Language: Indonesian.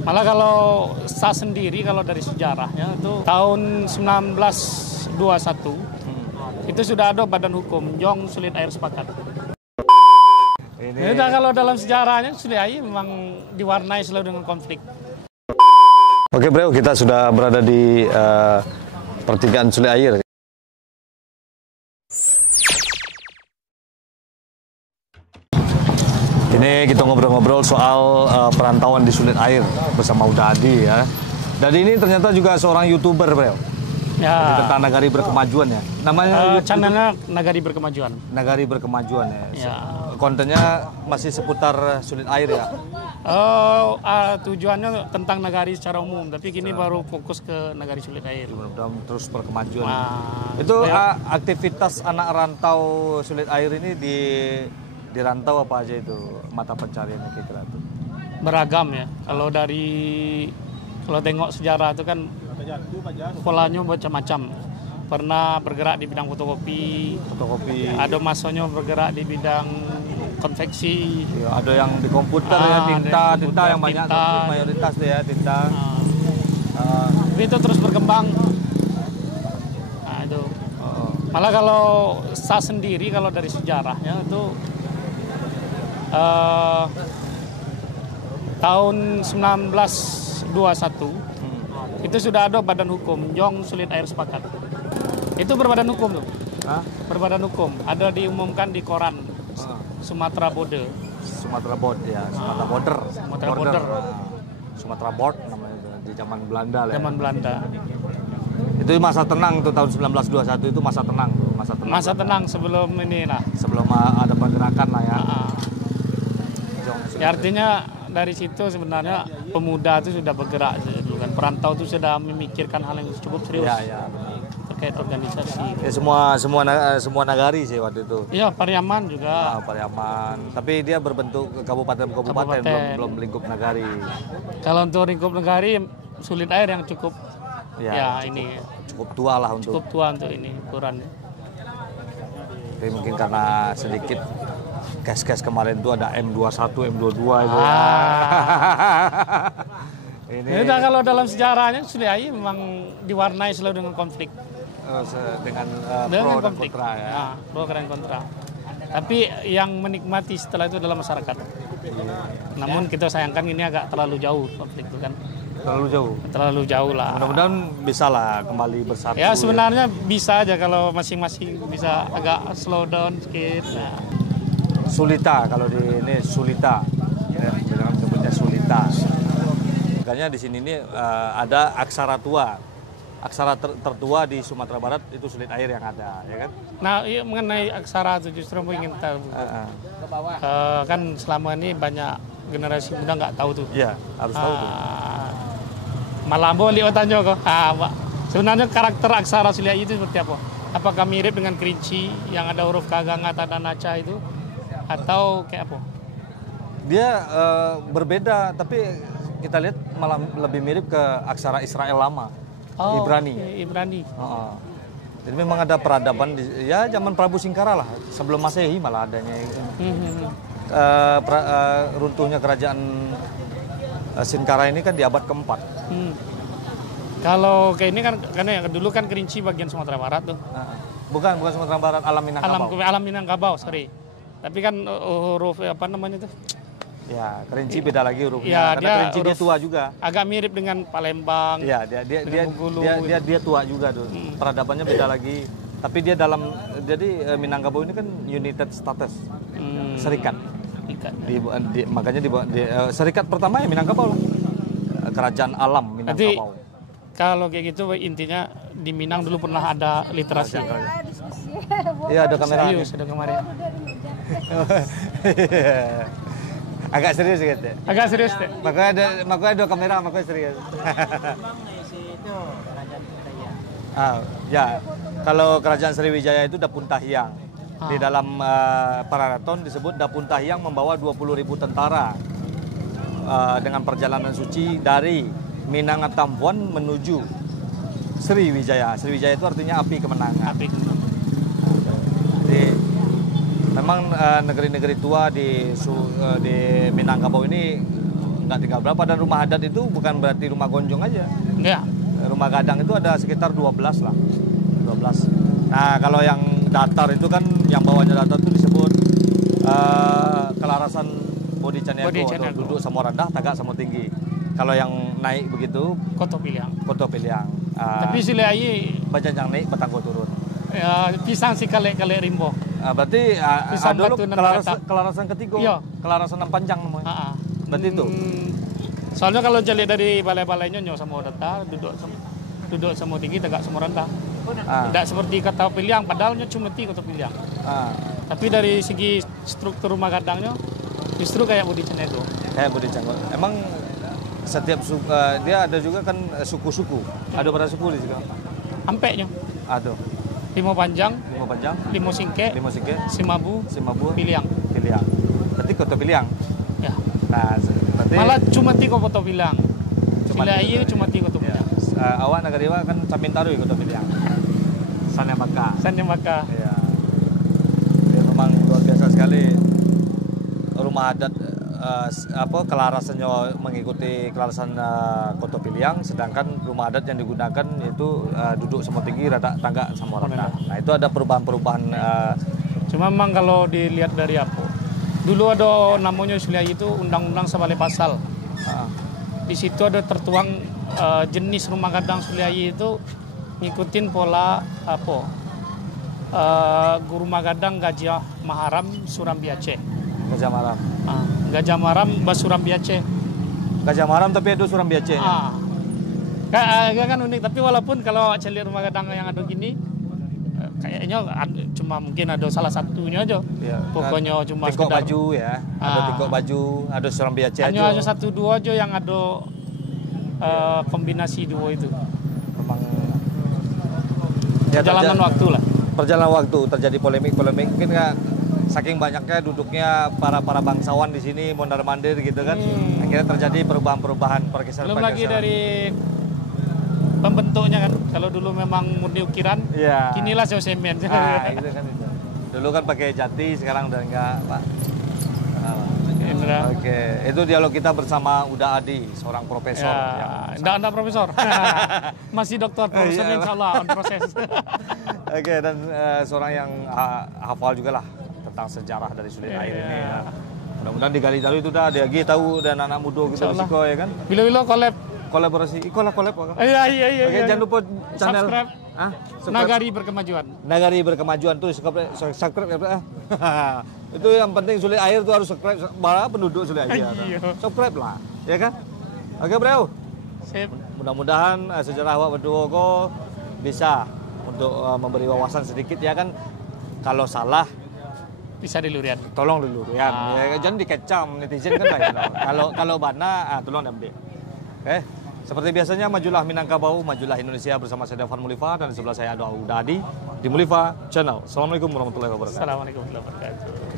Malah kalau saya sendiri, kalau dari sejarahnya itu tahun 1921 itu sudah ada badan hukum Jong Sulit Air Sepakat. Ini kalau dalam sejarahnya Sulit Air memang diwarnai selalu dengan konflik. Oke bro, kita sudah berada di pertigaan Sulit Air. Ini kita ngobrol-ngobrol soal perantauan di Sulit Air bersama Uda Adi ya. Dan ini ternyata juga seorang YouTuber bro. Ya. Tentang Nagari Berkemajuan ya. Namanya channelnya Nagari Berkemajuan. Nagari Berkemajuan ya. Ya. Kontennya masih seputar Sulit Air ya. Tujuannya tentang Nagari secara umum, tapi kini baru fokus ke Nagari Sulit Air. Mudah-mudahan terus berkemajuan. Itu aktivitas anak rantau Sulit Air ini di rantau apa aja itu mata pencariannya kira-kira tuh? Beragam ya. Kalau tengok sejarah itu kan polanya macam-macam. Pernah bergerak di bidang fotokopi. Ada masanya bergerak di bidang konveksi. Ya, ada yang di komputer ya, tinta yang banyak tuh, mayoritas tuh ya tinta. Itu terus berkembang. Nah, itu. Malah kalau saya sendiri, kalau dari sejarahnya itu tahun 1921 itu sudah ada badan hukum Jong Sulit Air Sepakat. Itu berbadan hukum loh. Berbadan hukum. Ada diumumkan di koran Sumatera Border. Sumatera Border ya, Sumatera Border. Sumatera Board namanya itu, di zaman Belanda lah. Zaman Belanda. Itu masa tenang tuh tahun 1921 itu masa tenang tuh, masa tenang sebelum ini lah. Sebelum ada pergerakan lah ya. Ya artinya dari situ sebenarnya pemuda itu sudah bergerak dulu kan. Perantau itu sudah memikirkan hal yang cukup serius. Ya. Terkait organisasi. Ya, semua nagari sih waktu itu. Iya, Pariaman juga. Pariaman. Tapi dia berbentuk kabupaten belum lingkup nagari. Kalau untuk lingkup nagari Sulit Air yang cukup cukup tua lah untuk. Cukup tua untuk ini ukurannya. Tapi mungkin karena sedikit kes kemarin tuh ada M21, M22 itu. Ini kalau dalam sejarahnya Sulit Air memang diwarnai selalu dengan konflik. Dengan pro dan kontra ya. Pro dan kontra. Tapi yang menikmati setelah itu adalah masyarakat. Namun kita sayangkan ini agak terlalu jauh konflik itu kan. Terlalu jauh lah. Mudah-mudahan bisa lah kembali bersatu. Ya sebenarnya bisa aja kalau masing-masing bisa agak slow down sedikit. Sulita kalau di ini Sulita. Ya, bilang sebutnya Sulita. Makanya di sini ini ada aksara tua. Aksara tertua di Sumatera Barat itu Sulit Air yang ada, ya kan? Nah, iya, mengenai aksara itu justru aku ingin tahu. Kan selama ini banyak generasi muda nggak tahu tuh. Iya, harus tahu tuh. Malah boleh tanya kok. Sebenarnya karakter aksara Sulit Air itu seperti apa? Apakah mirip dengan Kerinci yang ada huruf Kagangat dan Naca itu? Atau kayak apa? Dia berbeda, tapi kita lihat malah lebih mirip ke aksara Israel lama. Ibrani. Jadi memang ada peradaban ya zaman Prabu Singkara lah, sebelum Masehi malah adanya itu. Runtuhnya kerajaan Singkara ini kan di abad keempat. Kalau kayak ini kan karena yang dulu kan Kerinci bagian Sumatera Barat tuh. Bukan Sumatera Barat, Alam Minangkabau. Alam Minangkabau, sorry. Tapi kan huruf apa namanya tuh? Ya, Kerinci beda lagi hurufnya. Ya, karena Kerinci dia tua juga. Agak mirip dengan Palembang. Iya, dia tua juga tuh. Peradabannya beda lagi. Tapi dia jadi Minangkabau ini kan united status. Serikat. Makanya serikat pertama ya Minangkabau. Kerajaan alam Minangkabau. Kalau kayak gitu intinya di Minang dulu pernah ada literasi. Iya, ada kamera. Serius, ada kamera. Agak serius gitu. Agak serius deh. Makanya ada kamera, makanya serius. Ya. Kalau kerajaan Sriwijaya itu Dapun Tahyang. Di dalam Pararaton disebut Dapun Tahyang membawa 20.000 tentara dengan perjalanan suci dari Minangatampuan menuju Sriwijaya. Sriwijaya itu artinya api kemenangan. Jadi memang negeri-negeri tua di Minangkabau ini nggak tinggal berapa. Dan rumah adat itu bukan berarti rumah gonjong aja. Ya. Rumah gadang itu ada sekitar 12 lah. 12. Nah, kalau yang datar itu kan, yang bawahnya datar itu disebut kelarasan Bodi Caniago, atau duduk sama rendah, tagak sama tinggi. Kalau yang naik begitu, Koto Piliang. Koto Piliang. Tapi silai Bajan yang naik, petanggo turun. ya, pisang si kalek rimbo. Berarti Pisang dulu batu nan kelarasan ketiga, Iya. kelarasan yang panjang namanya. Berarti itu. Soalnya kalau jadi dari balai-balainya nyo sama data, duduk sama tinggi, tegak sama rendah. Tidak seperti kata Piliang, padahal nyo cuma Koto Piliang. Tapi dari segi struktur rumah gadangnya, justru kayak Bodi Caniago. Kayak Bodi Caniago. Emang setiap suku, dia ada juga kan suku-suku. Ada berapa suku di sini? Ampeknya. Ada. Limo Panjang, Limo Singke, Simabu, Piliang. Berarti Koto Piliang. Ya. Nah, berarti malah cuma Koto Piliang. Silai cuma Koto Piliang. Awak Nagariwa kan Camintaru Koto Piliang. Sannya Maka. Iya. Ya, memang luar biasa sekali rumah adat. Kelarasannya mengikuti kelarasan Koto Piliang, sedangkan rumah adat yang digunakan itu duduk sama tinggi, rada tangga sama rendah. Nah, itu ada perubahan-perubahan. Cuma memang kalau dilihat dari apa, dulu ada namanya silai itu Undang-Undang Sabale Pasal. Di situ ada tertuang jenis rumah gadang silai itu ngikutin pola rumah gadang Gajah Maharam Surambiace. Gajah Maram. Gajah Maram Surambiace. Gajah Maram tapi itu Surambiace. Kan unik, tapi walaupun kalau cari rumah gadang yang ada gini, kayaknya cuma mungkin ada salah satunya aja. Ya, pokoknya cuma Tingkok Baju ya. Ada Tingkok Baju, ada Surambiace aja. Hanya satu dua aja yang ada kombinasi dua itu. Memang perjalanan waktu lah. Perjalanan waktu terjadi polemik mungkin nggak, saking banyaknya duduknya para bangsawan di sini mondar-mandir gitu kan. Akhirnya terjadi perubahan pergeseran. Belum lagi dari pembentuknya kan. Kalau dulu memang murni ukiran, kinilah semen. Gitu kan itu. Dulu kan pakai jati, sekarang udah enggak, Pak. Oke, itu dialog kita bersama Uda Adi, seorang profesor. Enggak profesor. Masih doktor, profesornya insya Allah on proses. Oke, dan seorang yang hafal juga lah tentang sejarah dari Sulit Air ini. Ya. Mudah-mudahan digali-gali itu dah dia tahu, dan anak muda kita gitu, ya kan. Bila-bila kolaborasi, collab. Iya. Oke, jangan lupa channel subscribe. Nagari Berkemajuan tuh subscribe. Itu yang penting Sulit Air tuh harus subscribe, para penduduk Sulit Air. Subscribe lah, ya kan? Oke, bro. Sip. Mudah-mudahan sejarah awak berdua kok bisa untuk memberi wawasan sedikit, ya kan. Kalau salah bisa dilurian. Tolong dilurian. Ya, jangan dikecam netizen kan baik. Kalau bana tolong diambil. Oke. Seperti biasanya, majulah Minangkabau, majulah Indonesia, bersama saya Devan Mulifa, dan di sebelah saya ada Uda Adi di Mulifa Channel. Assalamualaikum warahmatullahi wabarakatuh. Assalamualaikum warahmatullahi wabarakatuh.